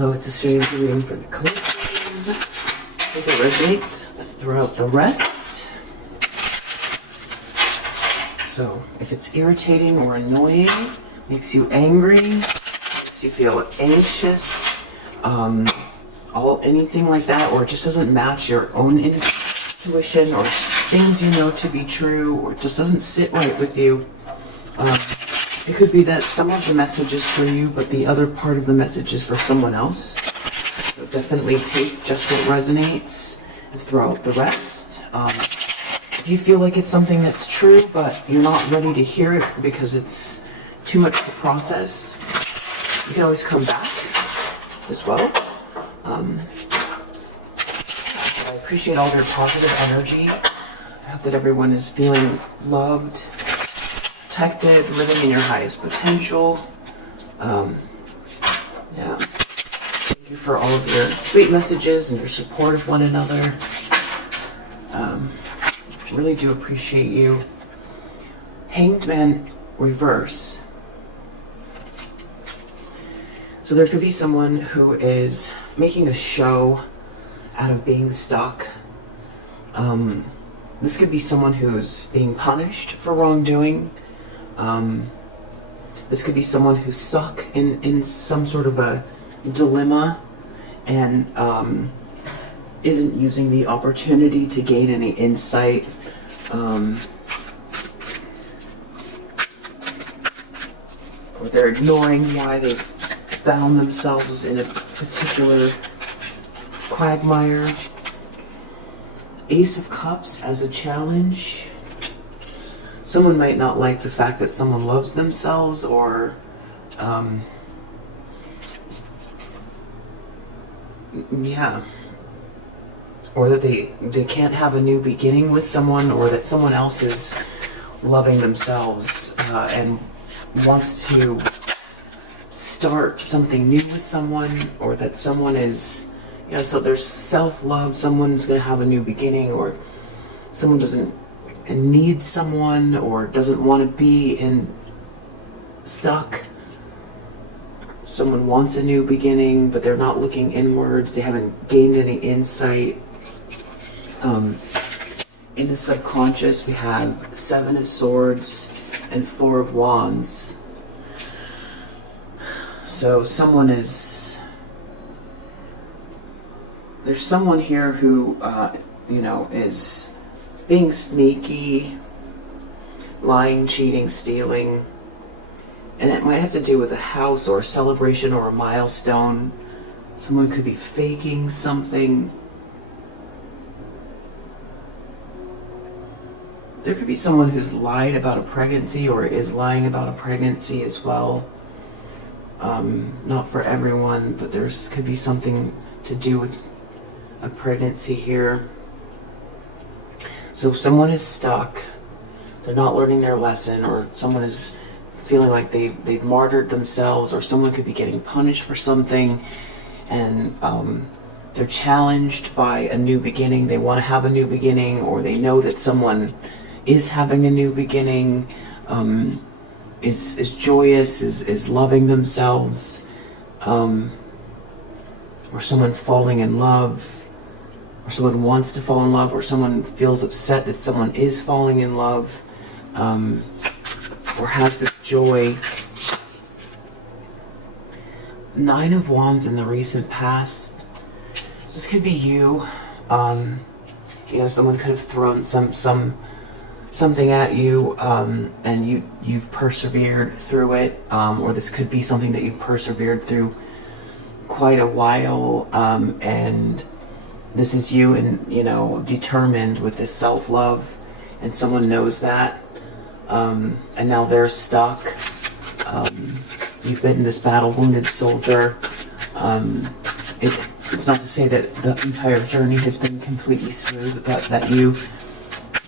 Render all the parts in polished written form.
Hello, it's a strange reading for the collective. Hope it resonates throughout the rest. So, if it's irritating or annoying, makes you angry, makes you feel anxious, anything like that, or it just doesn't match your own intuition or things you know to be true, or it just doesn't sit right with you. It could be that some of the message is for you, but the other part of the message is for someone else. So definitely take just what resonates and throw out the rest. If you feel like it's something that's true, but you're not ready to hear it because it's too much to process, you can always come back as well. I appreciate all your positive energy. I hope that everyone is feeling loved, protected, living in your highest potential. Yeah. Thank you for all of your sweet messages and your support of one another. Really do appreciate you. Hanged Man reverse. So there could be someone who is making a show out of being stuck. This could be someone who's being punished for wrongdoing. This could be someone who's stuck in some sort of a dilemma and isn't using the opportunity to gain any insight. Or they're ignoring why they've found themselves in a particular quagmire. Ace of Cups as a challenge. Someone might not like the fact that someone loves themselves, or or that they can't have a new beginning with someone, or that someone else is loving themselves and wants to start something new with someone, or that someone is, so there's self-love, someone's going to have a new beginning, or someone doesn't need someone, or doesn't want to be stuck. Someone wants a new beginning, but they're not looking inwards, they haven't gained any insight. In the subconscious, we have 7 of Swords and 4 of Wands. So there's someone here who, is being sneaky, lying, cheating, stealing, and it might have to do with a house or a celebration or a milestone. Someone could be faking something. There could be someone who's lied about a pregnancy or is lying about a pregnancy as well. Not for everyone, but could be something to do with a pregnancy here. So someone is stuck, they're not learning their lesson, or someone is feeling like they've martyred themselves, or someone could be getting punished for something, and they're challenged by a new beginning. They want to have a new beginning, or they know that someone is having a new beginning, is joyous, is loving themselves, or someone falling in love, or someone wants to fall in love, or someone feels upset that someone is falling in love, or has this joy. 9 of Wands in the recent past. This could be you. Someone could have thrown something at you, and you've persevered through it, or this could be something that you've persevered through quite a while, and this is you, and determined with this self-love, and someone knows that, and now they're stuck. You've been in this battle, wounded soldier. It's not to say that the entire journey has been completely smooth, but that you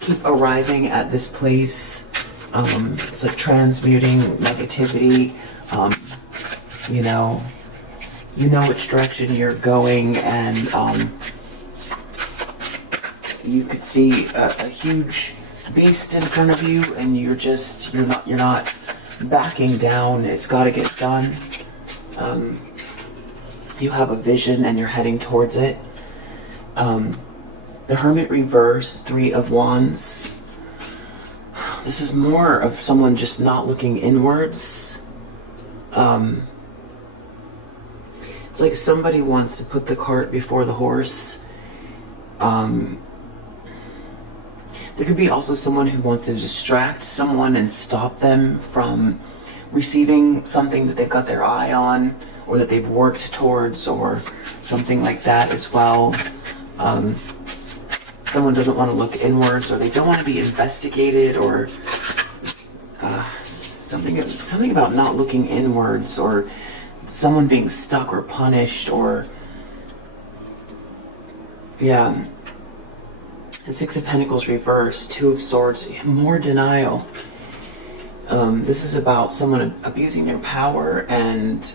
keep arriving at this place. It's like transmuting negativity. You know which direction you're going, and you could see a huge beast in front of you, and you're not backing down. It's got to get done. you have a vision and you're heading towards it. The Hermit reverse, 3 of Wands. This is more of someone just not looking inwards. It's like somebody wants to put the cart before the horse. There could be also someone who wants to distract someone and stop them from receiving something that they've got their eye on, or that they've worked towards, or something like that as well. Someone doesn't want to look inwards, or they don't want to be investigated, or something about not looking inwards, or someone being stuck or punished, or yeah. The 6 of Pentacles reversed, 2 of Swords, more denial. This is about someone abusing their power and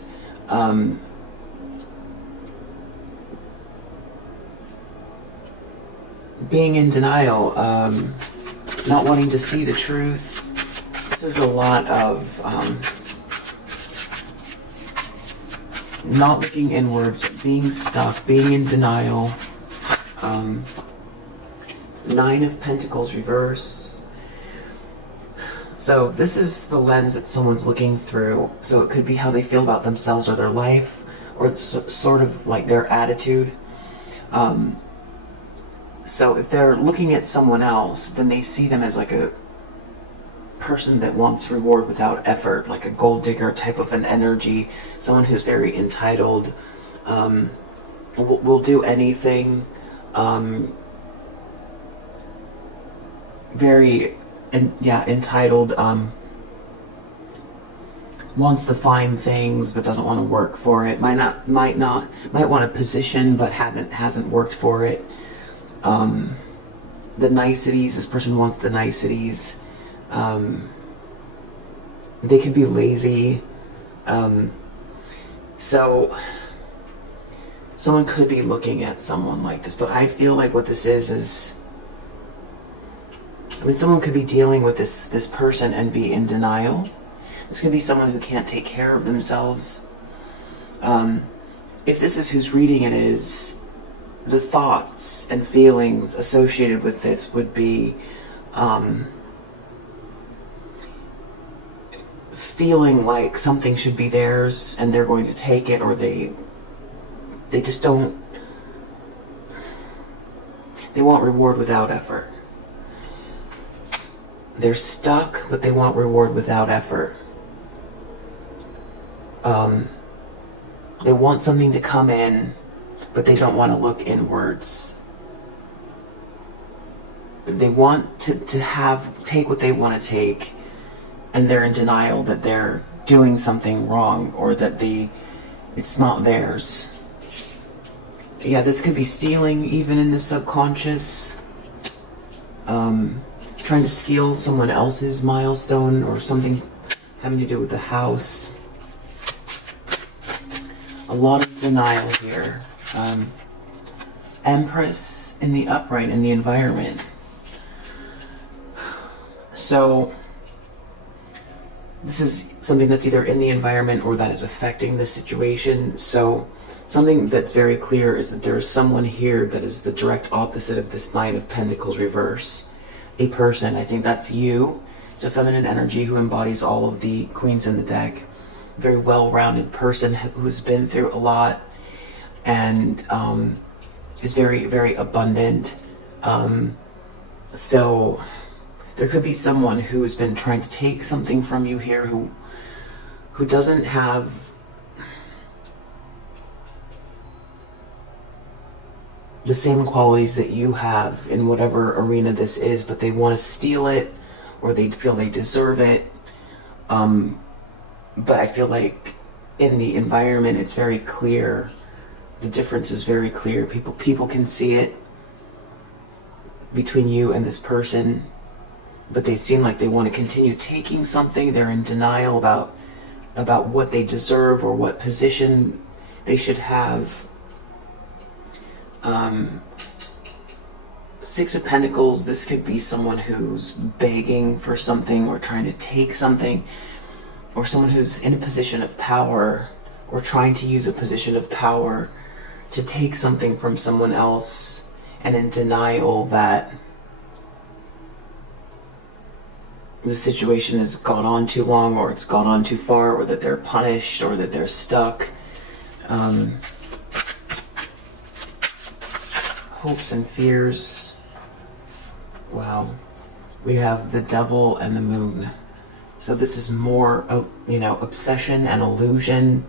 being in denial, not wanting to see the truth. This is a lot of not looking inwards, being stuck, being in denial. 9 of Pentacles reverse. So this is the lens that someone's looking through. So it could be how they feel about themselves or their life, or it's sort of like their attitude. So if they're looking at someone else, then they see them as like a person that wants reward without effort, like a gold digger type of an energy, someone who's very entitled, will do anything, very entitled, wants to find things but doesn't want to work for it, might want a position but hasn't worked for it. The niceties, this person wants the niceties. They could be lazy. So someone could be looking at someone like this, but I feel like what this is I mean, someone could be dealing with this person and be in denial. This could be someone who can't take care of themselves. If this is whose reading it is, the thoughts and feelings associated with this would be feeling like something should be theirs and they're going to take it, or they just don't. They want reward without effort. They're stuck, but they want reward without effort. They want something to come in, but they don't want to look inwards. They want to take what they want to take, and they're in denial that they're doing something wrong, or that it's not theirs. Yeah, this could be stealing, even in the subconscious. Trying to steal someone else's milestone, or something having to do with the house. A lot of denial here. Empress in the upright in the environment. So this is something that's either in the environment or that is affecting the situation. So something that's very clear is that there is someone here that is the direct opposite of this Knight of Pentacles reverse. A person, I think that's you. It's a feminine energy who embodies all of the queens in the deck. Very well-rounded person who's been through a lot and is very, very abundant. So there could be someone who has been trying to take something from you here, who doesn't have the same qualities that you have in whatever arena this is, but they want to steal it, or they feel they deserve it. But I feel like in the environment it's very clear. The difference is very clear. People can see it between you and this person, but they seem like they want to continue taking something. They're in denial about what they deserve or what position they should have. 6 of Pentacles, this could be someone who's begging for something or trying to take something, or someone who's in a position of power or trying to use a position of power to take something from someone else, and in denial that the situation has gone on too long, or it's gone on too far, or that they're punished, or that they're stuck. Hopes and fears. Wow. We have the devil and the moon. So this is more, obsession and illusion.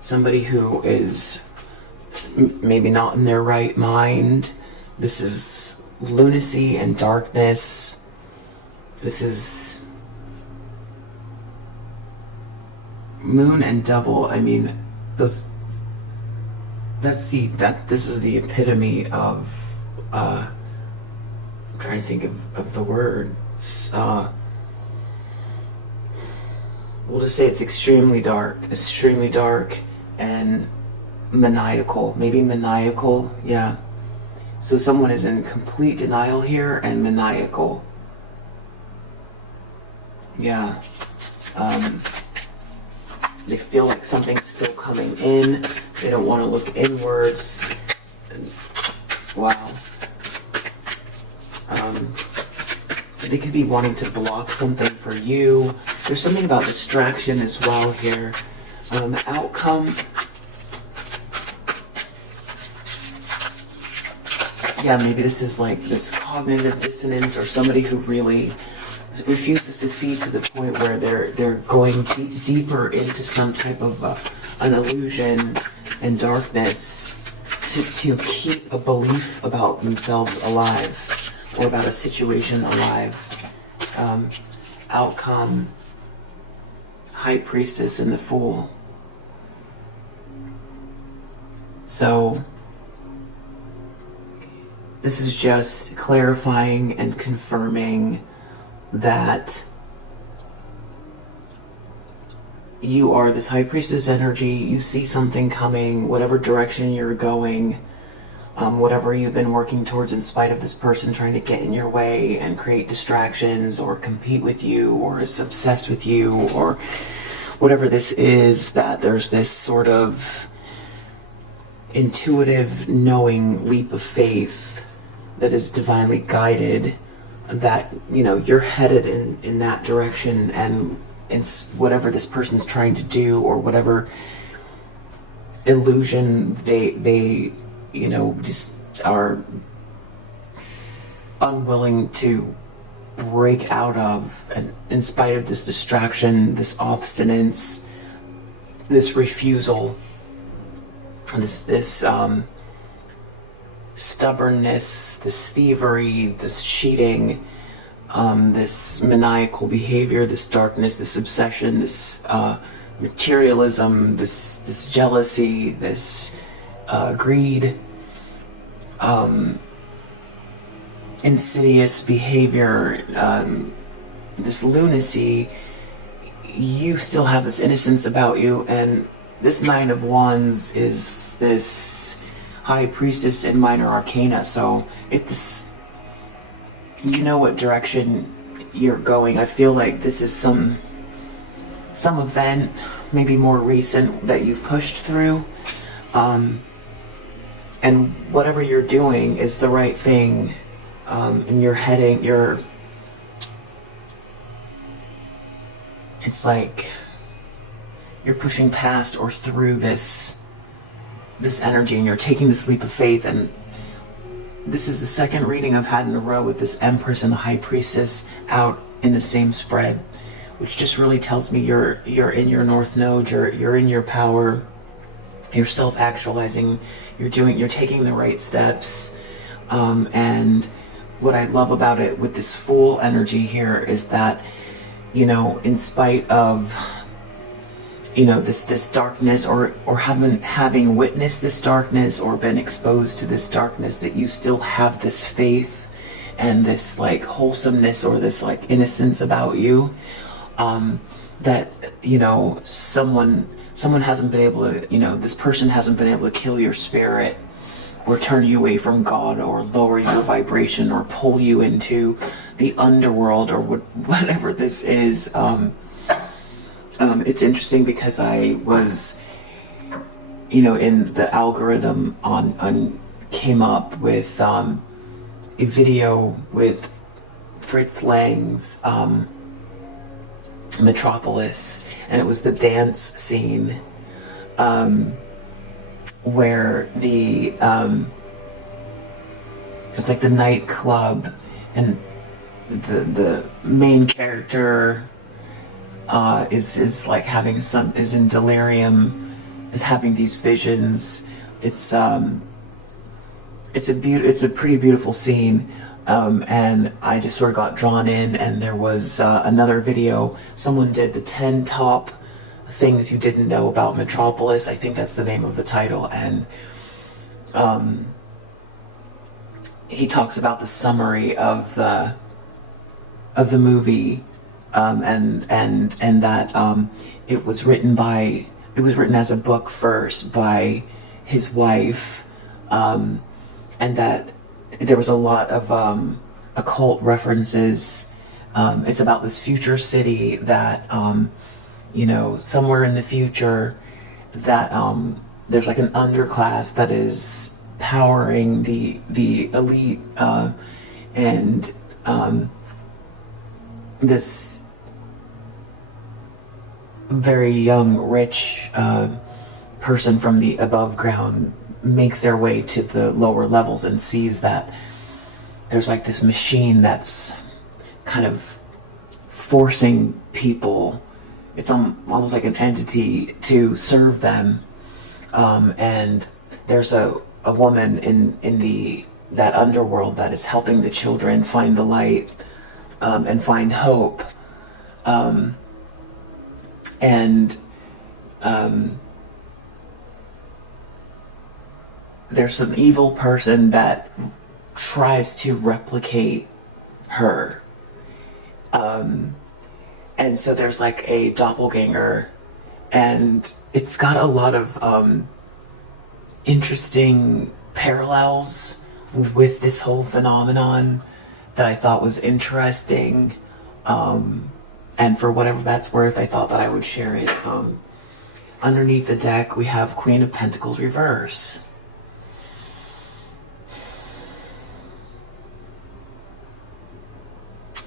Somebody who is maybe not in their right mind. This is lunacy and darkness. This is moon and devil. I mean, this is the epitome of I'm trying to think of the words. We'll just say it's extremely dark and maniacal. Maybe maniacal, yeah. So someone is in complete denial here and maniacal. Yeah. They feel like something's still coming in. They don't want to look inwards. Wow. They could be wanting to block something for you. There's something about distraction as well here. Outcome. Yeah, maybe this is like this cognitive dissonance, or somebody who really refuses to see to the point where they're going deeper into some type of an illusion and darkness to keep a belief about themselves alive, or about a situation alive. Outcome, High Priestess and the Fool. So this is just clarifying and confirming that you are this High Priestess energy. You see something coming, whatever direction you're going, whatever you've been working towards in spite of this person trying to get in your way and create distractions or compete with you or is obsessed with you or whatever this is, that there's this sort of intuitive knowing leap of faith that is divinely guided, that you're headed in that direction, and whatever this person's trying to do, or whatever illusion they just are unwilling to break out of, and in spite of this distraction, this obstinance, this refusal, this stubbornness, this thievery, this cheating, this maniacal behavior, this darkness, this obsession, this materialism, this jealousy, this greed, insidious behavior, this lunacy. You still have this innocence about you, and this Nine of Wands is this High Priestess in Minor Arcana. So it's, you know what direction you're going. I feel like this is some event, maybe more recent, that you've pushed through, and whatever you're doing is the right thing, and it's like you're pushing past or through this energy, and you're taking this leap of faith. And this is the second reading I've had in a row with this Empress and the High Priestess out in the same spread, which just really tells me you're in your North Node, you're in your power, you're self-actualizing, you're taking the right steps. And what I love about it with this Fool energy here is that, in spite of this darkness, or having witnessed this darkness or been exposed to this darkness, that you still have this faith and this like wholesomeness, or this like innocence about you, that someone hasn't been able to, this person hasn't been able to kill your spirit, or turn you away from God, or lower your vibration, or pull you into the underworld, or whatever this is. It's interesting because I was in the algorithm on came up with a video with Fritz Lang's Metropolis, and it was the dance scene where it's like the nightclub, and the main character is like having is in delirium, is having these visions. It's a pretty beautiful scene, and I just sort of got drawn in. And there was another video. Someone did the 10 top things you didn't know about Metropolis. I think that's the name of the title, and he talks about the summary of the movie, and that it was written as a book first by his wife, and that there was a lot of occult references. It's about this future city that somewhere in the future that there's like an underclass that is powering the elite, and this very young rich person from the above ground makes their way to the lower levels and sees that there's like this machine that's kind of forcing people. It's almost like an entity to serve them, and there's a woman in that underworld that is helping the children find the light, and find hope, and there's some evil person that tries to replicate her, and so there's like a doppelganger, and it's got a lot of interesting parallels with this whole phenomenon that I thought was interesting, and for whatever that's worth, I thought that I would share it. Underneath the deck, we have Queen of Pentacles reverse.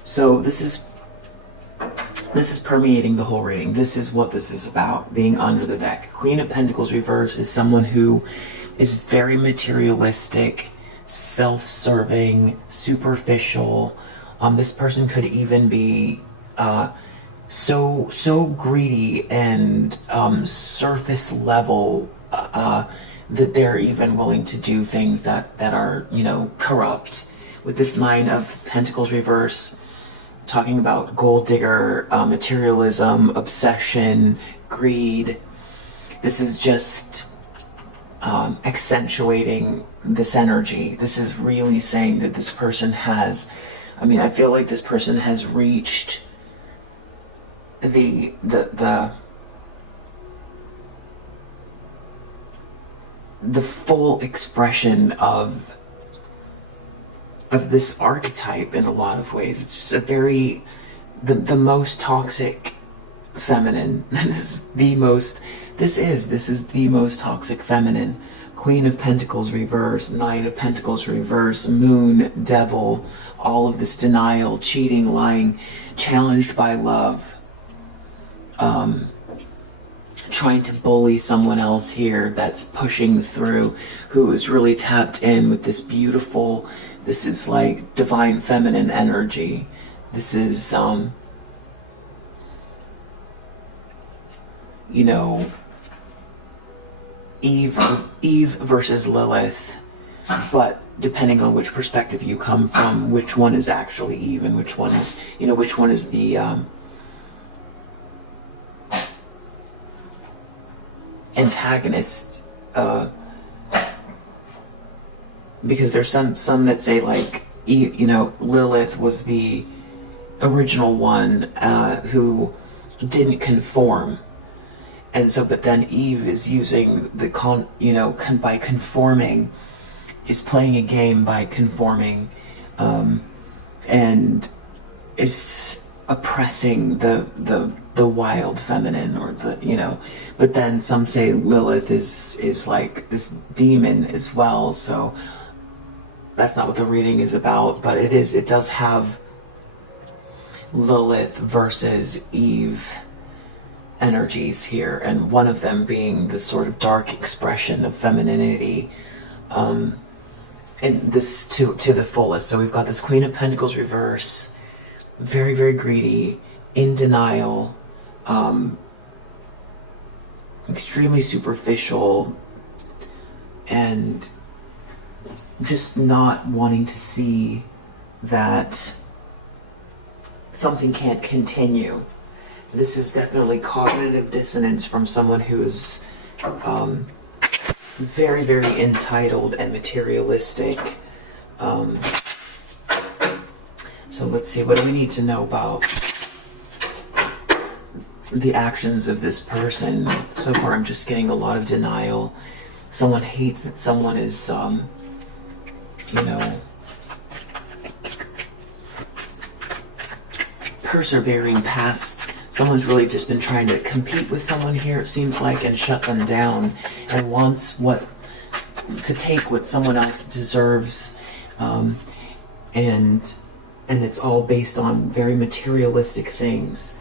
So this is permeating the whole reading. This is what this is about, being under the deck. Queen of Pentacles reverse is someone who is very materialistic, self-serving, superficial. This person could even be so greedy and surface level that they're even willing to do things that are corrupt. With this Nine of Pentacles reverse, talking about gold digger, materialism, obsession, greed. This is just accentuating this energy. This is really saying that this person has, I feel like this person has reached the full expression of this archetype in a lot of ways. It's a very, the most toxic feminine. This is the most toxic feminine. Queen of Pentacles reverse, Nine of Pentacles reverse, Moon, Devil, all of this denial, cheating, lying, challenged by love, trying to bully someone else here that's pushing through, who is really tapped in with this beautiful, this is like divine feminine energy. This is, Eve versus Lilith, but depending on which perspective you come from, which one is actually Eve and which one is, which one is the antagonist, because there's some that say like Lilith was the original one who didn't conform, and so but then Eve is using the by conforming, is playing a game by conforming, and is oppressing the the wild feminine, or the, you know, but then some say Lilith is like this demon as well. So that's not what the reading is about, but it does have Lilith versus Eve energies here, and one of them being the sort of dark expression of femininity, and this to the fullest. So we've got this Queen of Pentacles reverse, very, very greedy, in denial, extremely superficial, and just not wanting to see that something can't continue. This is definitely cognitive dissonance from someone who's very, very entitled and materialistic. So let's see, what do we need to know about the actions of this person? So far I'm just getting a lot of denial. Someone hates that someone is, you know, persevering past. Someone's really just been trying to compete with someone here, it seems like, and shut them down, and wants to take what someone else deserves, and it's all based on very materialistic things.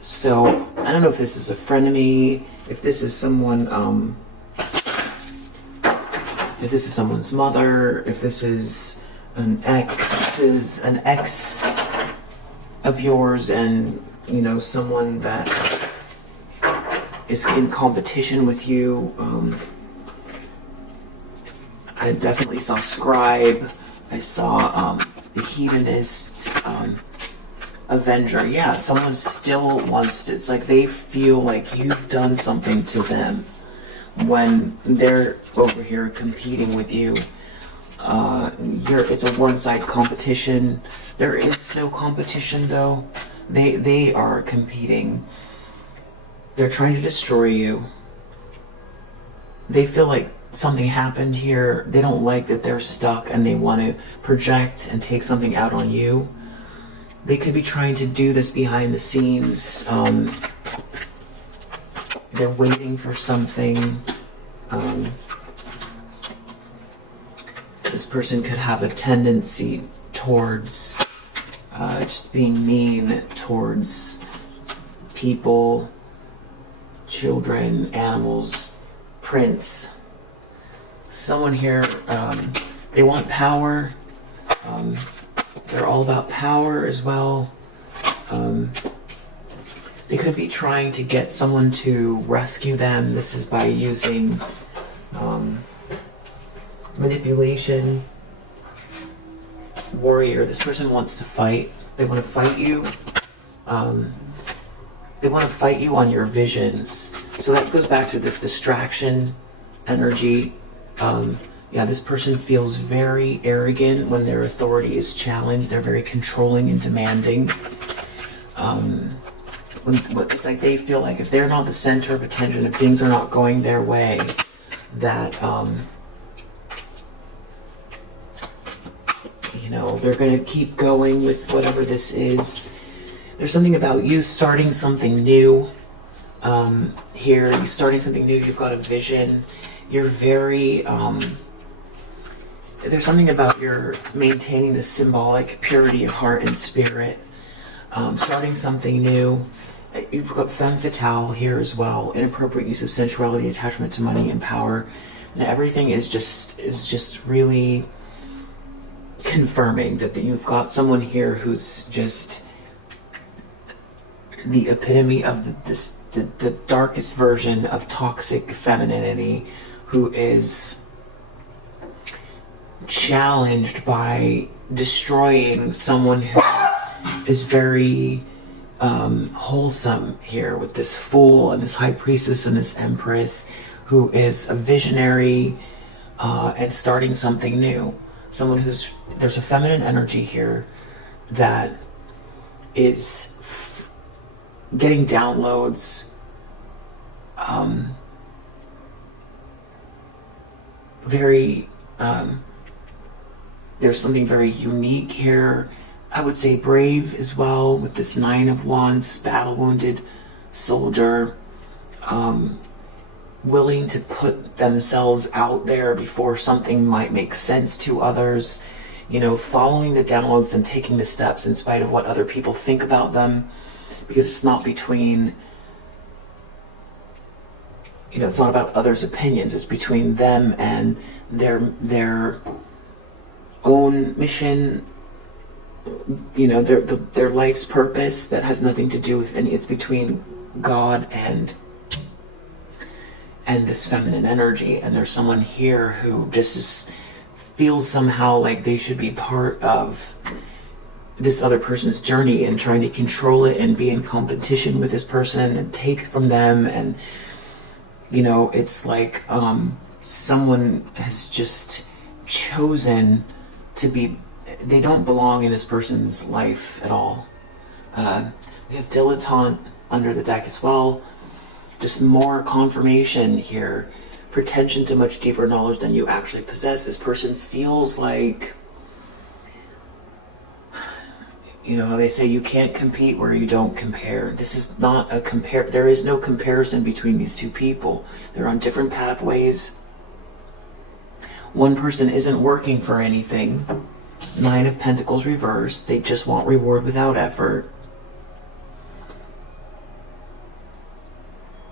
So I don't know if this is a frenemy, if this is someone, if this is someone's mother, if this is an ex of yours, and you know, someone that is in competition with you. I definitely saw scribe. I saw the hedonist, avenger. Yeah, someone still wants to, it's like they feel like you've done something to them when they're over here competing with you. It's a one-side competition. There is no competition though. They are competing. They're trying to destroy you. They feel like something happened here. They don't like that they're stuck, and they want to project and take something out on you. They could be trying to do this behind the scenes. They're waiting for something. This person could have a tendency towards just being mean towards people, children, animals, prince. Someone here, they want power. They're all about power as well. They could be trying to get someone to rescue them. This is by using manipulation. Warrior, this person wants to fight. They want to fight you. They want to fight you on your visions. So that goes back to this distraction energy. Yeah, this person feels very arrogant when their authority is challenged. They're very controlling and demanding. It's like they feel like if they're not the center of attention, if things are not going their way, that you know, they're going to keep going with whatever this is. There's something about you starting something new here. You're starting something new. You've got a vision. You're very... there's something about your maintaining the symbolic purity of heart and spirit. Starting something new. You've got femme fatale here as well. Inappropriate use of sensuality, attachment to money and power. And everything is just really confirming that you've got someone here who's just the epitome of the darkest version of toxic femininity, who is challenged by destroying someone who is very wholesome here, with this Fool and this High Priestess and this Empress, who is a visionary and starting something new. Someone who's, there's a feminine energy here that is getting downloads, very, there's something very unique here I would say brave as well, with this Nine of Wands, this battle-wounded soldier, willing to put themselves out there before something might make sense to others, you know, following the downloads and taking the steps in spite of what other people think about them, because it's not between, you know, it's not about others' opinions, it's between them and their own mission, you know, their life's purpose that has nothing to do with any, it's between God and this feminine energy. And there's someone here who just feels somehow like they should be part of this other person's journey and trying to control it and be in competition with this person and take from them. And, you know, it's like someone has just chosen to be, they don't belong in this person's life at all. We have dilettante under the deck as well. Just more confirmation here. Pretension to much deeper knowledge than you actually possess. This person feels like, you know, they say you can't compete where you don't compare. This is not a there is no comparison between these two people. They're on different pathways. One person isn't working for anything. Nine of Pentacles reversed. They just want reward without effort.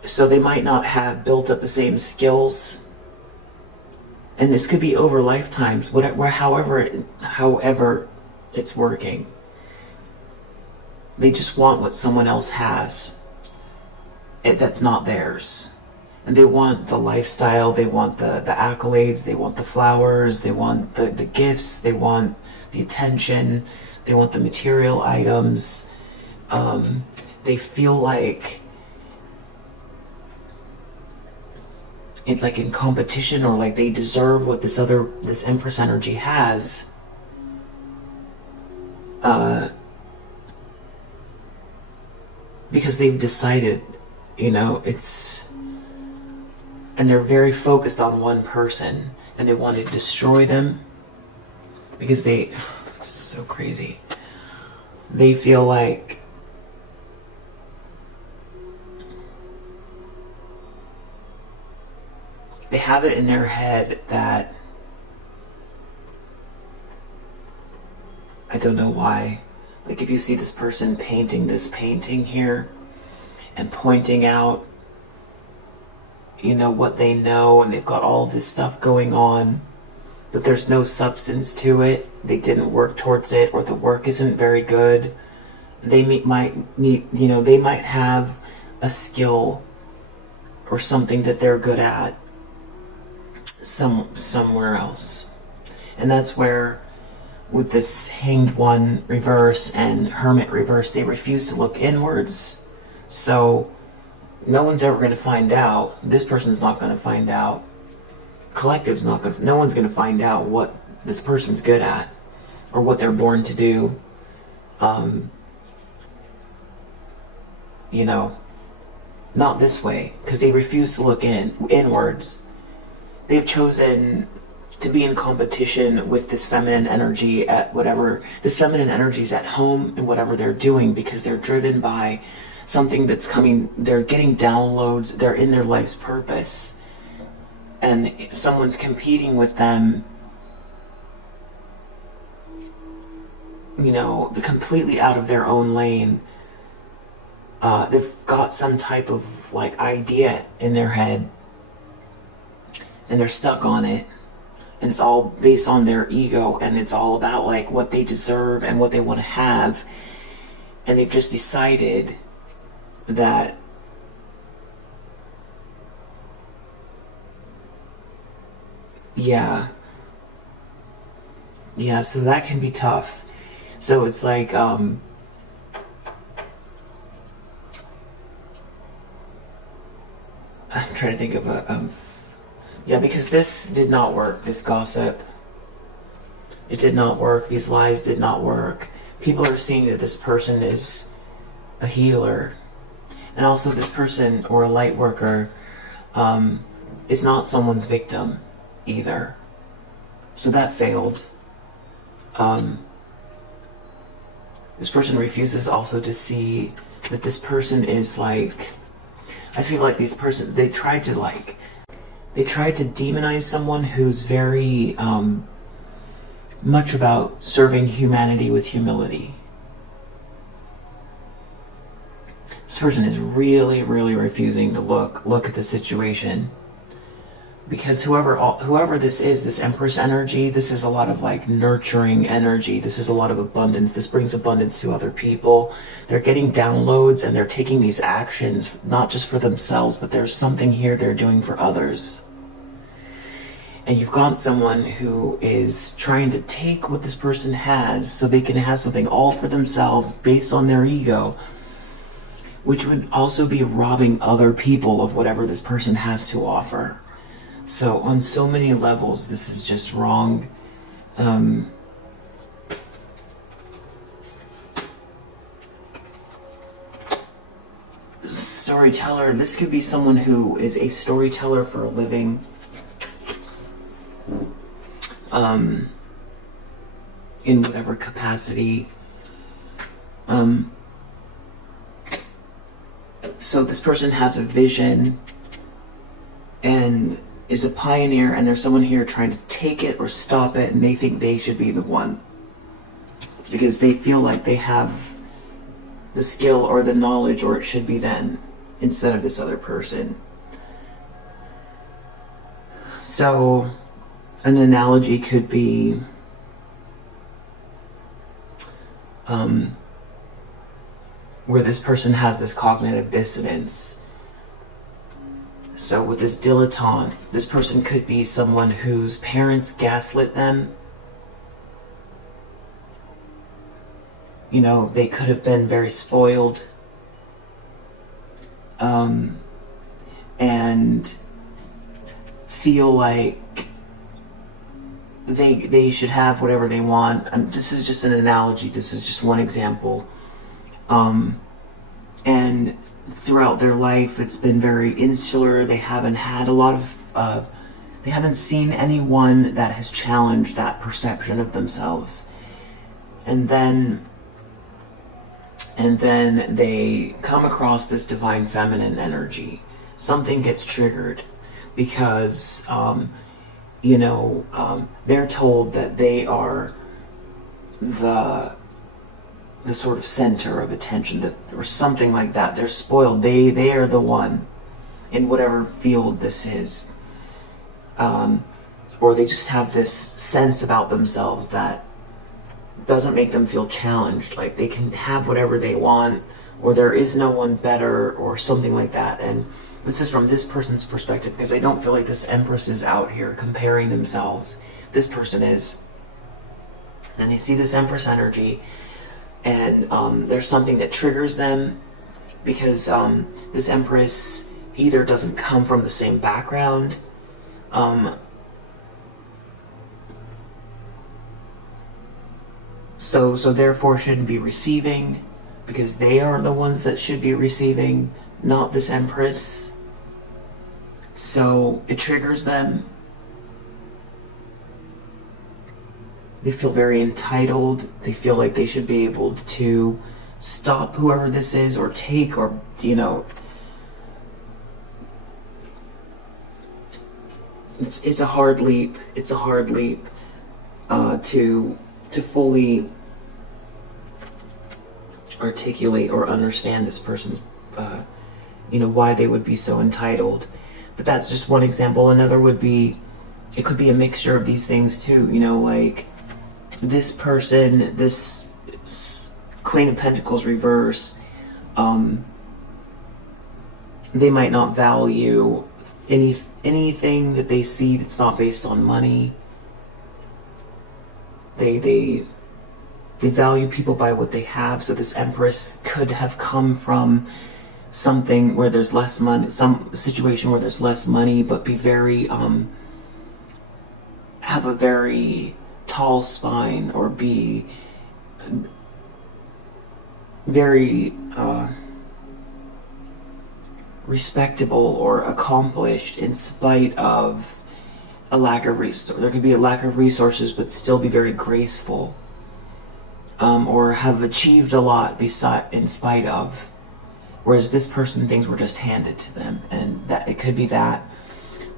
So they might not have built up the same skills. And this could be over lifetimes, whatever, however it's working. They just want what someone else has that's not theirs. And they want the lifestyle, they want the accolades, they want the flowers, they want the gifts, they want the attention, they want the material items. They feel like it's like in competition, or like they deserve what this Empress energy has. Because they've decided, you know, and they're very focused on one person, and they want to destroy them because so crazy. They feel like they have it in their head that, I don't know why, like if you see this person painting this painting here and pointing out, you know, what they know, and they've got all this stuff going on, but there's no substance to it. They didn't work towards it, or the work isn't very good. They might need, you know, they might have a skill or something that they're good at somewhere else. And that's where, with this Hanged One reverse and Hermit reverse, they refuse to look inwards. So no one's ever going to find out. This person's not going to find out. Collective's not going to, no one's going to find out what this person's good at or what they're born to do. You know, not this way, because they refuse to look inwards. They've chosen to be in competition with this feminine energy at whatever, this feminine energy is at home and whatever they're doing, because they're driven by something that's coming, they're getting downloads, they're in their life's purpose, and someone's competing with them, you know, completely out of their own lane. They've got some type of like idea in their head, and they're stuck on it, and it's all based on their ego, and it's all about like what they deserve and what they want to have, and they've just decided that yeah, so that can be tough. So it's like I'm trying to think of a yeah, because this did not work. This gossip, it did not work. These lies did not work. People are seeing that this person is a healer, and also this person, or a light worker, is not someone's victim either. So that failed. This person refuses also to see that this person is like, I feel like these person, they try to demonize someone who's very much about serving humanity with humility. This person is really, really refusing to look at the situation, because whoever this is, this Empress energy, this is a lot of like nurturing energy. This is a lot of abundance. This brings abundance to other people. They're getting downloads and they're taking these actions, not just for themselves, but there's something here they're doing for others. And you've got someone who is trying to take what this person has so they can have something all for themselves based on their ego, which would also be robbing other people of whatever this person has to offer. So on so many levels, this is just wrong. Storyteller, this could be someone who is a storyteller for a living. In whatever capacity. So this person has a vision and is a pioneer, and there's someone here trying to take it or stop it, and they think they should be the one because they feel like they have the skill or the knowledge, or it should be them instead of this other person. So an analogy could be where this person has this cognitive dissonance. So with this dilettante, this person could be someone whose parents gaslit them. You know, they could have been very spoiled. And feel like they should have whatever they want. This is just an analogy. This is just one example. And throughout their life, it's been very insular. They haven't had a lot of, they haven't seen anyone that has challenged that perception of themselves. And then they come across this divine feminine energy. Something gets triggered because, they're told that they are the sort of center of attention, or something like that. They're spoiled. They are the one in whatever field this is. Or they just have this sense about themselves that doesn't make them feel challenged. Like they can have whatever they want, or there is no one better, or something like that. And this is from this person's perspective, because I don't feel like this Empress is out here comparing themselves. This person is. Then they see this Empress energy, and there's something that triggers them, because this Empress either doesn't come from the same background, so therefore shouldn't be receiving, because they are the ones that should be receiving, not this Empress. So it triggers them. They feel very entitled. They feel like they should be able to stop whoever this is, or take, or, it's a hard leap. It's a hard leap to fully articulate or understand this person's, why they would be so entitled. But that's just one example. Another would be, it could be a mixture of these things too, like this person, this Queen of Pentacles reverse, they might not value anything that they see that's not based on money. They value people by what they have. So this Empress could have come from something where there's less money, some situation where there's less money, but be very have a very tall spine, or be very respectable or accomplished in spite of a lack of resources. There could be a lack of resources, but still be very graceful. or have achieved a lot in spite of. Whereas this person, things were just handed to them, and that it could be that.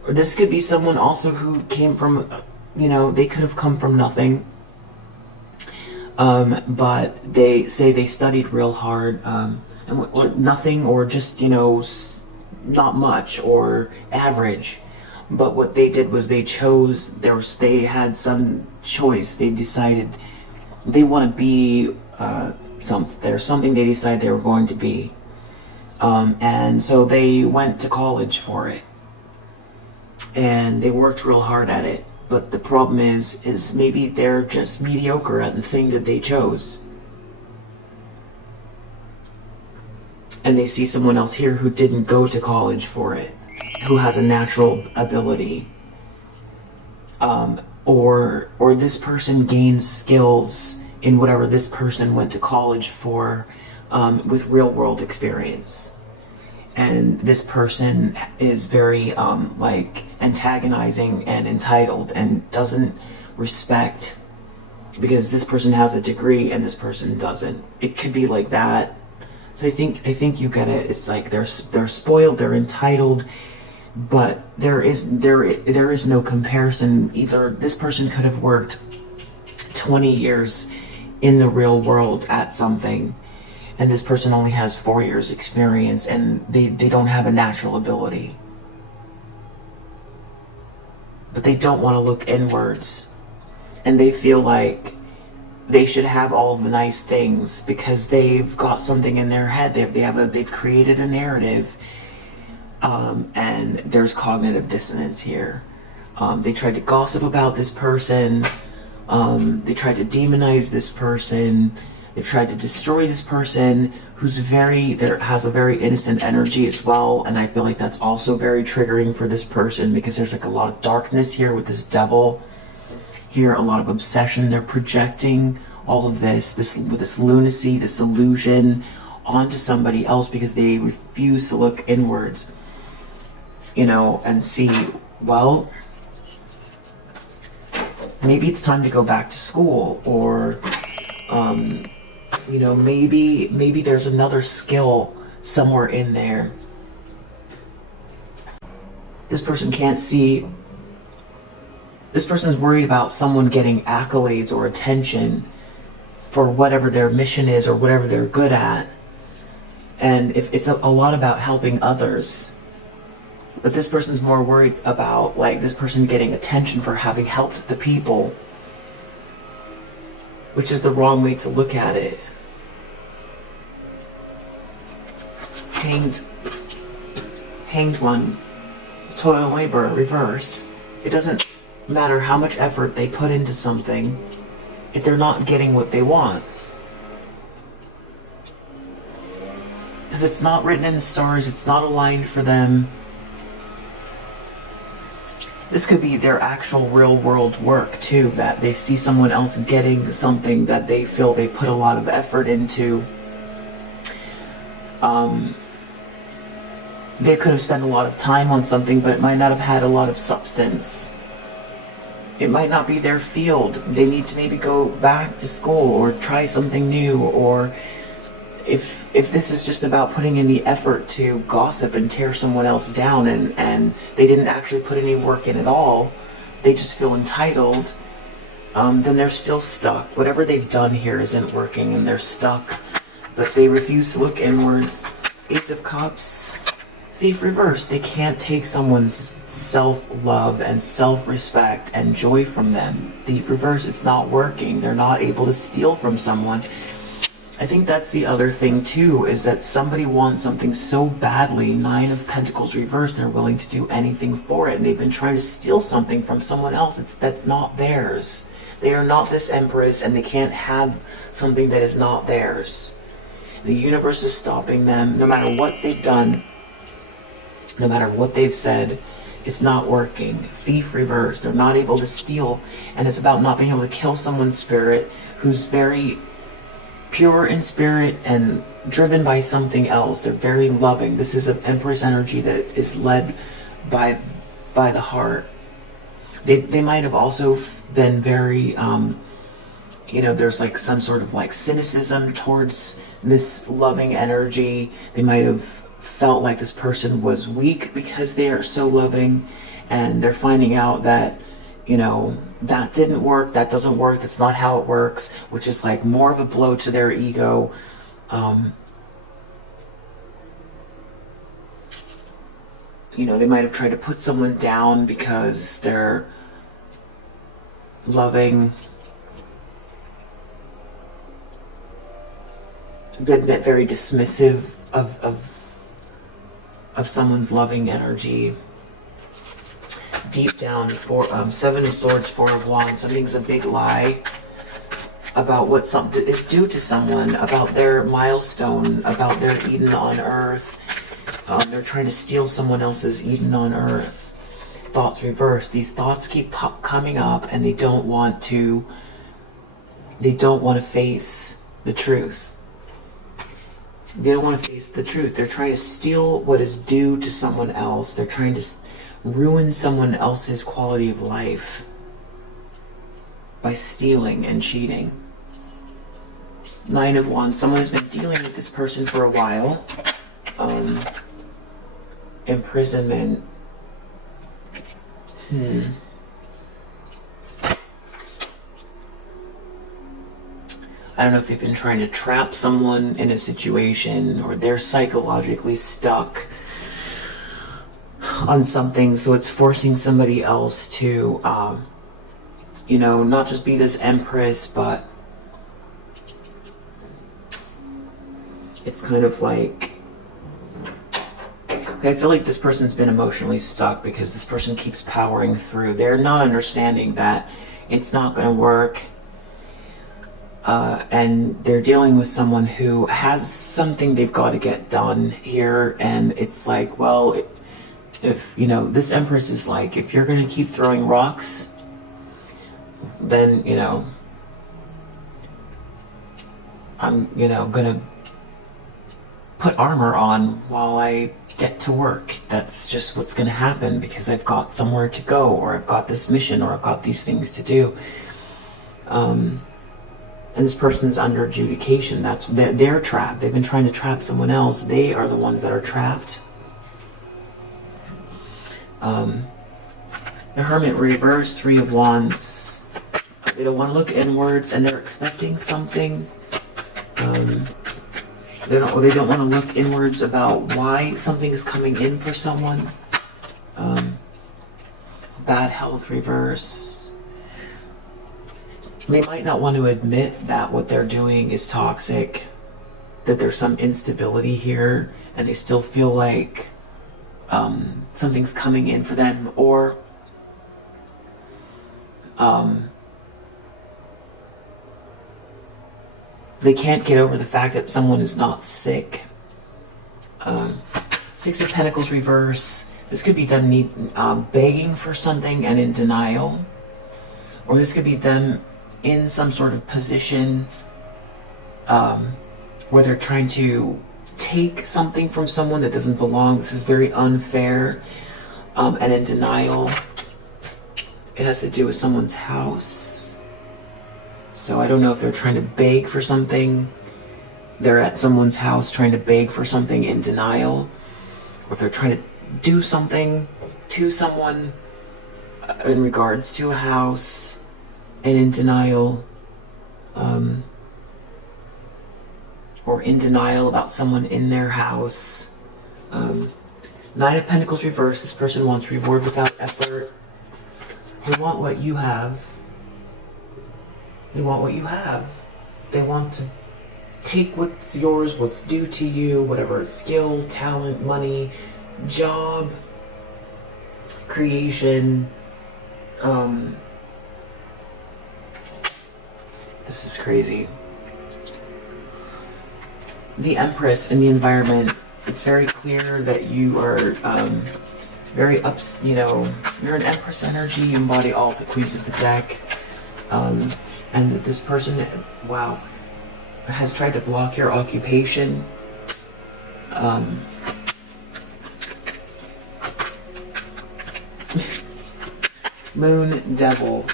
Or this could be someone also who came from, they could have come from nothing. But they say they studied real hard, or nothing, or just, not much, or average. But what they did was they chose, they had some choice. They decided they want to be there's something they decided they were going to be. And so they went to college for it. And they worked real hard at it. But the problem is maybe they're just mediocre at the thing that they chose. And they see someone else here who didn't go to college for it, who has a natural ability. Or this person gains skills in whatever this person went to college for, with real world experience. And this person is very antagonizing and entitled and doesn't respect, because this person has a degree and this person doesn't. It could be like that. So I think you get it. It's like they're spoiled, they're entitled, but there is no comparison. Either this person could have worked 20 years in the real world at something, and this person only has 4 years experience, and they don't have a natural ability. But they don't want to look inwards, and they feel like they should have all of the nice things because they've got something in their head. They've created a narrative, and there's cognitive dissonance here. They tried to gossip about this person. They tried to demonize this person. They've tried to destroy this person who's has a very innocent energy as well, and I feel like that's also very triggering for this person, because there's like a lot of darkness here with this devil. Here, a lot of obsession. They're projecting all of this lunacy, this illusion onto somebody else because they refuse to look inwards, and see, well, maybe it's time to go back to school, or maybe there's another skill somewhere in there. This person can't see. This person's worried about someone getting accolades or attention for whatever their mission is or whatever they're good at. And if it's a lot about helping others. But this person's more worried about this person getting attention for having helped the people, which is the wrong way to look at it. Hanged one, toil and labor, reverse. It doesn't matter how much effort they put into something if they're not getting what they want, because it's not written in the stars, it's not aligned for them. This could be their actual real world work too, that they see someone else getting something that they feel they put a lot of effort into. They could have spent a lot of time on something, but it might not have had a lot of substance. It might not be their field. They need to maybe go back to school or try something new, or if this is just about putting in the effort to gossip and tear someone else down, and they didn't actually put any work in at all, they just feel entitled, then they're still stuck. Whatever they've done here isn't working and they're stuck, but they refuse to look inwards. Ace of Cups, Thief reverse. They can't take someone's self-love and self-respect and joy from them. Thief reverse, it's not working. They're not able to steal from someone. I think that's the other thing too, is that somebody wants something so badly, 9 of Pentacles reversed, they're willing to do anything for it, and they've been trying to steal something from someone else that's not theirs. They are not this Empress, and they can't have something that is not theirs. The universe is stopping them. No matter what they've done, no matter what they've said, it's not working. Thief reverse, they're not able to steal, and it's about not being able to kill someone's spirit who's very pure in spirit and driven by something else. They're very loving. This is an Empress energy that is led by the heart. They might have also been very you know, there's like some sort of like cynicism towards this loving energy. They might have felt like this person was weak because they are so loving, and they're finding out that, you know, that didn't work, that doesn't work, that's not how it works, which is like more of a blow to their ego. You know, they might have tried to put someone down because they're loving, been very dismissive of someone's loving energy. Deep down, Seven of Swords, Four of Wands, something's a big lie about what something is due to someone, about their milestone, about their Eden on Earth. They're trying to steal someone else's Eden on Earth. Thoughts reversed. These thoughts keep coming up, and they don't want to face the truth. They don't want to face the truth. They're trying to steal what is due to someone else. They're trying to ruin someone else's quality of life by stealing and cheating. Nine of Wands. Someone has been dealing with this person for a while. Imprisonment. I don't know if they've been trying to trap someone in a situation, or they're psychologically stuck on something, so it's forcing somebody else to, you know, not just be this Empress, but it's kind of like, okay, I feel like this person's been emotionally stuck because this person keeps powering through. They're not understanding that it's not going to work. And they're dealing with someone who has something they've got to get done here. And it's like, well, if, you know, this Empress is like, if you're going to keep throwing rocks, then, you know, I'm, you know, going to put armor on while I get to work. That's just what's going to happen because I've got somewhere to go, or I've got this mission, or I've got these things to do. And this person's under adjudication. They're trapped. They've been trying to trap someone else. They are the ones that are trapped. The Hermit reverse, Three of Wands. They don't want to look inwards, and they're expecting something. They don't want to look inwards about why something is coming in for someone. Bad health reverse. They might not want to admit that what they're doing is toxic, that there's some instability here, and they still feel like something's coming in for them, or they can't get over the fact that someone is not sick. Six of Pentacles reverse. This could be them begging for something and in denial, or this could be them in some sort of position where they're trying to take something from someone that doesn't belong. This is very unfair, and in denial. It has to do with someone's house. So I don't know if they're trying to beg for something. They're at someone's house trying to beg for something in denial, or if they're trying to do something to someone in regards to a house and in denial, or in denial about someone in their house. Nine of Pentacles reverse. This person wants reward without effort. They want what you have. They want what you have. They want to take what's yours, what's due to you, whatever skill, talent, money, job, creation. This is crazy. The Empress in the environment, it's very clear that you are very you know, you're an Empress energy, you embody all the queens of the deck, and that this person, wow, has tried to block your occupation. Moon, Devil,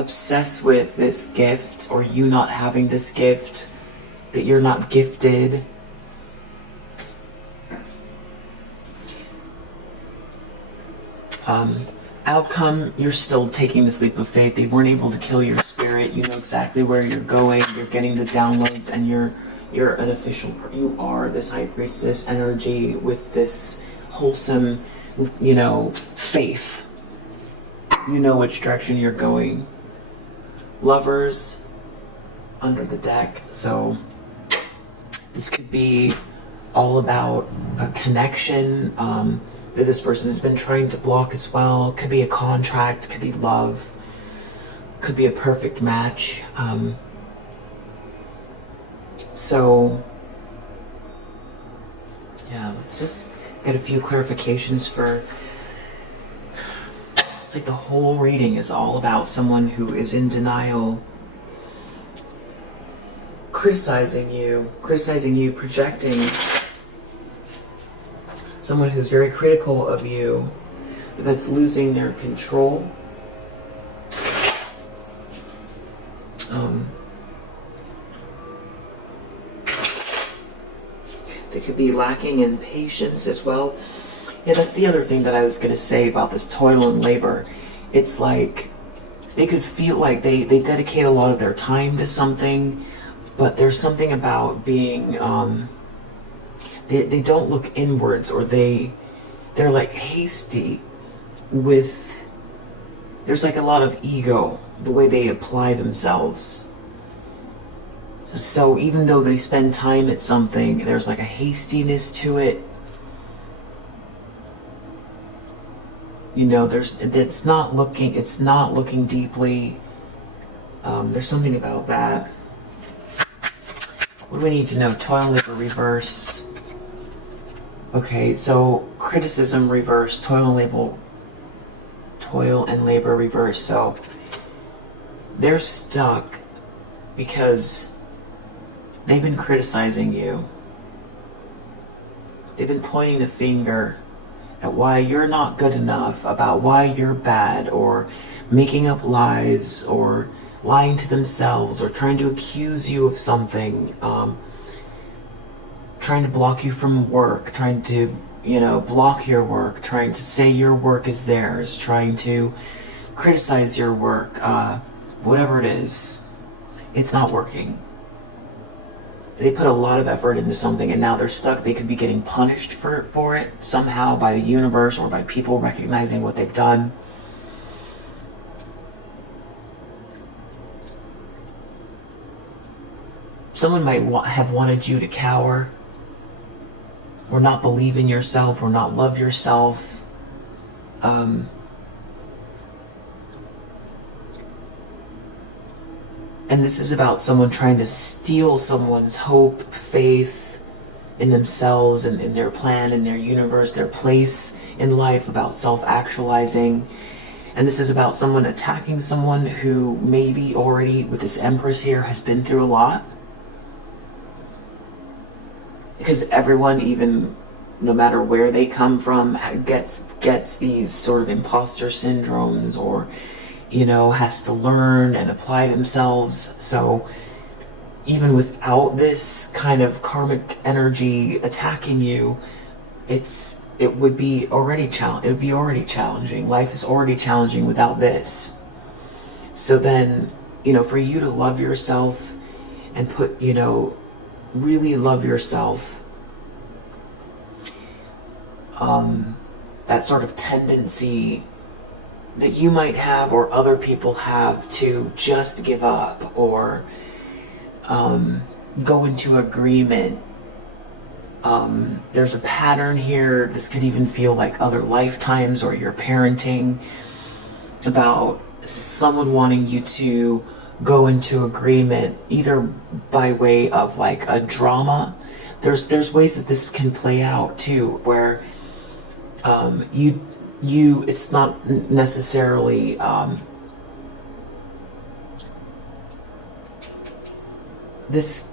obsessed with this gift, or you not having this gift, that you're not gifted. Outcome, you're still taking this leap of faith. They weren't able to kill your spirit. You know exactly where you're going. You're getting the downloads, and you're an official. You are this high priestess energy with this wholesome, you know, faith. You know which direction you're going. Lovers under the deck. So this could be all about a connection that this person has been trying to block as well. Could be a contract, could be love, could be a perfect match. So yeah, let's just get a few clarifications for... It's like the whole reading is all about someone who is in denial, criticizing you, projecting. Someone who's very critical of you, that's losing their control. They could be lacking in patience as well. Yeah, that's the other thing that I was going to say about this toil and labor. It's like they could feel like they dedicate a lot of their time to something, but there's something about being... They don't look inwards, or they're like hasty with... There's like a lot of ego, the way they apply themselves. So even though they spend time at something, there's like a hastiness to it. You know, it's not looking deeply. There's something about that. What do we need to know? Toil, labor, reverse. Okay, so criticism, reverse. Toil and labor, reverse. So they're stuck because they've been criticizing you. They've been pointing the finger at why you're not good enough, about why you're bad, or making up lies, or lying to themselves, or trying to accuse you of something, trying to block you from work, trying to, you know, block your work, trying to say your work is theirs, trying to criticize your work, whatever it is. It's not working. They put a lot of effort into something, and now they're stuck. They could be getting punished for it somehow by the universe, or by people recognizing what they've done. Someone might have wanted you to cower, or not believe in yourself, or not love yourself. And this is about someone trying to steal someone's hope, faith in themselves, and in their plan, in their universe, their place in life, about self-actualizing. And this is about someone attacking someone who maybe already, with this Empress here, has been through a lot. Because everyone, even no matter where they come from, gets these sort of imposter syndromes, or, you know, has to learn and apply themselves. So even without this kind of karmic energy attacking you, it would be already challenging. Life is already challenging without this. So then, you know, for you to love yourself and put, you know, really love yourself, that sort of tendency that you might have, or other people have, to just give up, or go into agreement. There's a pattern here. This could even feel like other lifetimes, or your parenting, about someone wanting you to go into agreement, either by way of like a drama. There's ways that this can play out too, where it's not necessarily this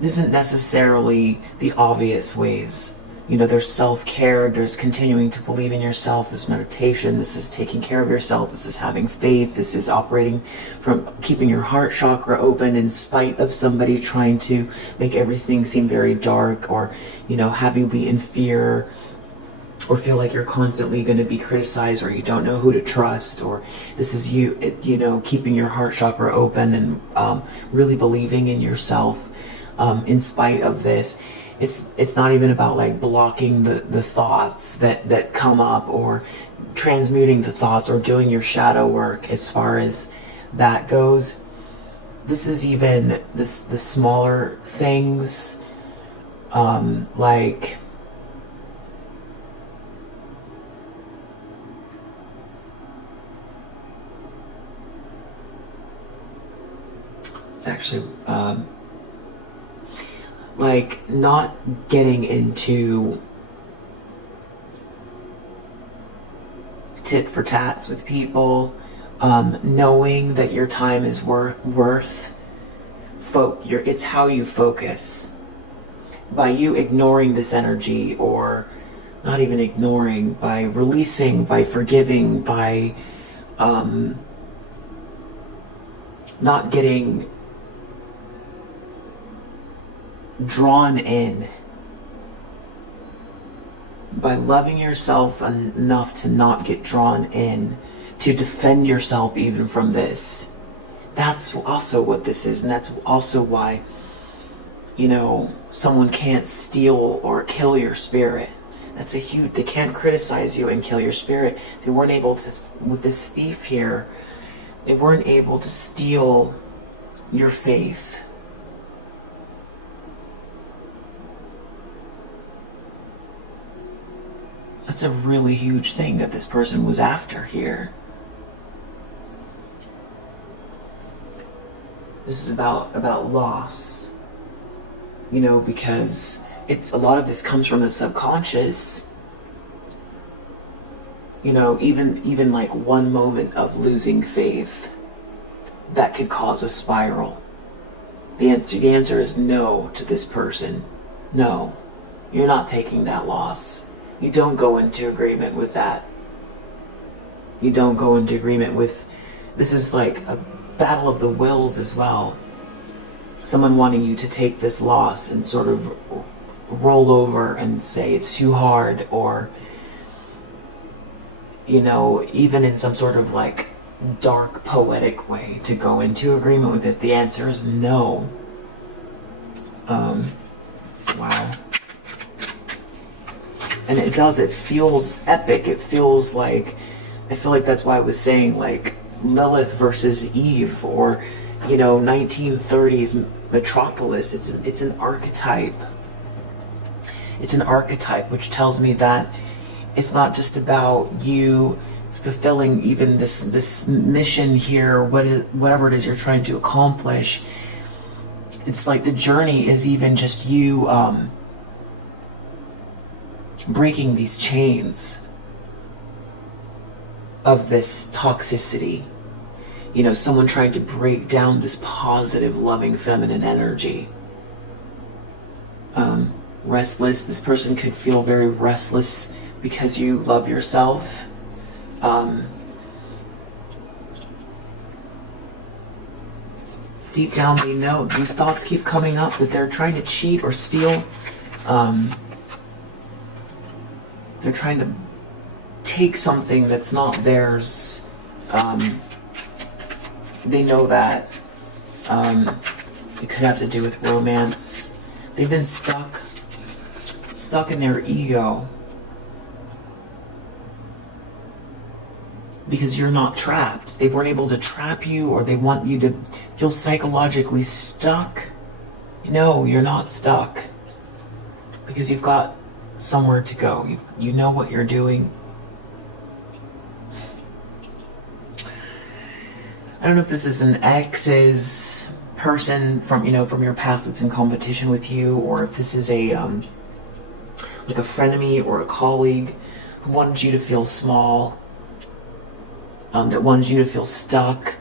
isn't necessarily the obvious ways there's self-care, there's continuing to believe in yourself, this meditation, this is taking care of yourself, this is having faith, this is operating from keeping your heart chakra open in spite of somebody trying to make everything seem very dark, or, have you be in fear, or feel like you're constantly going to be criticized, or you don't know who to trust, or this is you, keeping your heart chakra open and really believing in yourself in spite of this. It's not even about like blocking the thoughts that come up, or transmuting the thoughts, or doing your shadow work as far as that goes. This is even the smaller things, like actually like not getting into tit for tats with people, knowing that your time is worth it's how you focus. By you ignoring this energy, or not even ignoring, by releasing, by forgiving, by not getting drawn in, by loving yourself enough to not get drawn in, to defend yourself even from this. That's also what this is, and that's also why, someone can't steal or kill your spirit. That's a huge, they can't criticize you and kill your spirit. They weren't able to, with this thief here, they weren't able to steal your faith. That's a really huge thing that this person was after here. This is about loss. Because a lot of this comes from the subconscious. Even like one moment of losing faith, that could cause a spiral. The answer is no to this person. No, you're not taking that loss. You don't go into agreement with that. You don't go into agreement with, this is like a battle of the wills as well. Someone wanting you to take this loss and sort of roll over and say it's too hard, or, even in some sort of like dark poetic way to go into agreement with it. The answer is no. Wow. And it feels epic. It feels like, I feel like that's why I was saying like Lilith versus Eve, or 1930s Metropolis. It's an archetype. It's an archetype, which tells me that it's not just about you fulfilling even this mission here, whatever it is you're trying to accomplish. It's like the journey is even just you breaking these chains of this toxicity. Someone trying to break down this positive, loving, feminine energy. Restless. This person could feel very restless because you love yourself. Deep down they know, these thoughts keep coming up, that they're trying to cheat or steal. They're trying to take something that's not theirs. They know that. It could have to do with romance. They've been stuck in their ego. Because you're not trapped. They weren't able to trap you, or they want you to feel psychologically stuck. No, you're not stuck. Because you've got somewhere to go. You know what you're doing. I don't know if this is an ex's person from your past that's in competition with you, or if this is a like a frenemy or a colleague who wanted you to feel small, that wanted you to feel stuck.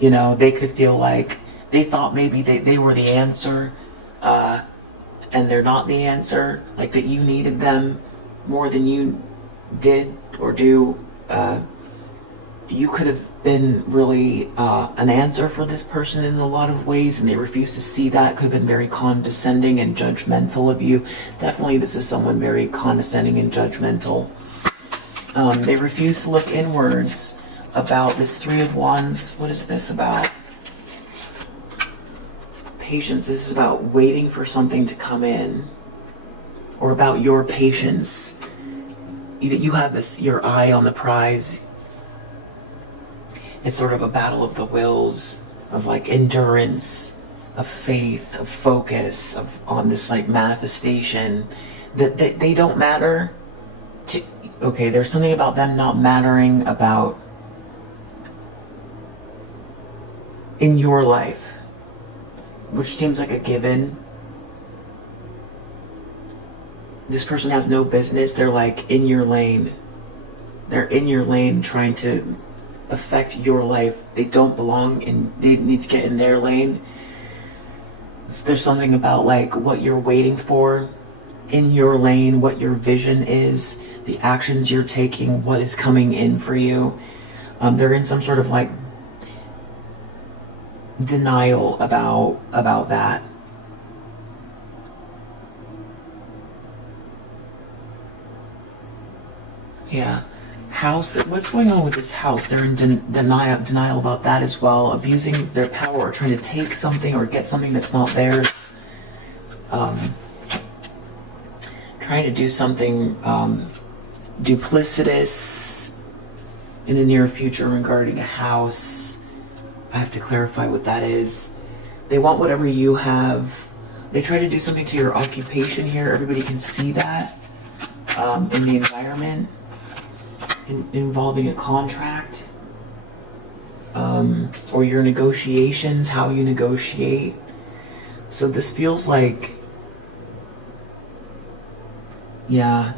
They could feel like they thought maybe they were the answer, and they're not the answer, like that you needed them more than you did or do. You could have been really an answer for this person in a lot of ways, and they refuse to see that. Could have been very condescending and judgmental of you. Definitely this is someone very condescending and judgmental. They refuse to look inwards about this Three of Wands. What is this about? Patience. This is about waiting for something to come in, or about your patience. You have this, your eye on the prize. It's sort of a battle of the wills, of like endurance, of faith, of focus, on this like manifestation. That they don't matter. Okay, there's something about them not mattering about in your life, which seems like a given. This person has no business. They're like in your lane. They're in your lane trying to affect your life. They don't belong in, they need to get in their lane. So there's something about like what you're waiting for in your lane, what your vision is, the actions you're taking, what is coming in for you. They're in some sort of like denial about that. Yeah. House, what's going on with this house? They're in denial about that as well, abusing their power, or trying to take something or get something that's not theirs. Trying to do something duplicitous in the near future regarding a house. I have to clarify what that is. They want whatever you have. They try to do something to your occupation here. Everybody can see that in the environment. Involving a contract, or your negotiations, how you negotiate. So this feels like, yeah,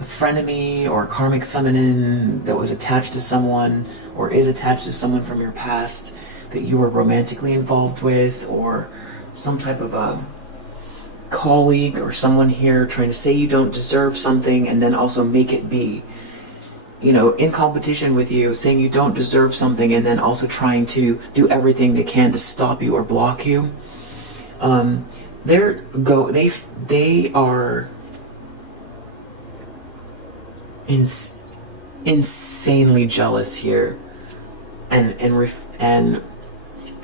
a frenemy or a karmic feminine that was attached to someone, or is attached to someone from your past that you were romantically involved with, or some type of a colleague or someone here trying to say you don't deserve something and then also make it be. You know, in competition with you, saying you don't deserve something and then also trying to do everything they can to stop you or block you. They are insanely jealous here, and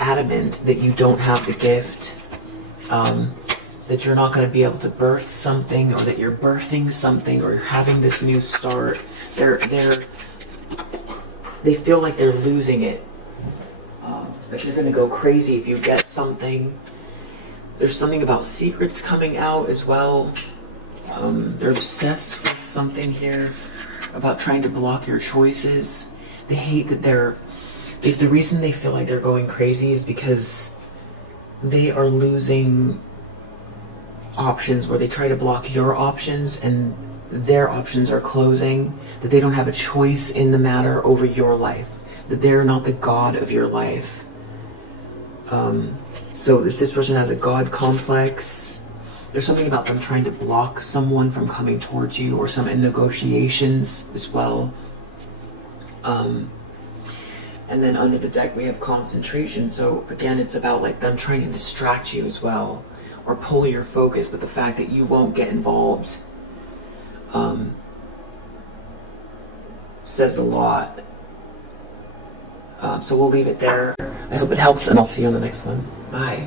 adamant that you don't have the gift, that you're not going to be able to birth something, or that you're birthing something, or you're having this new start. They feel like they're losing it. That you're going to go crazy if you get something. There's something about secrets coming out as well. They're obsessed with something here about trying to block your choices. They hate that the reason they feel like they're going crazy is because they are losing options, where they try to block your options and their options are closing, that they don't have a choice in the matter over your life, that they're not the god of your life. So if this person has a god complex, there's something about them trying to block someone from coming towards you, or some in negotiations as well. And then under the deck we have concentration. So again, it's about like them trying to distract you as well, or pull your focus, but the fact that you won't get involved says a lot. So we'll leave it there. I hope it helps, and I'll see you on the next one. Bye.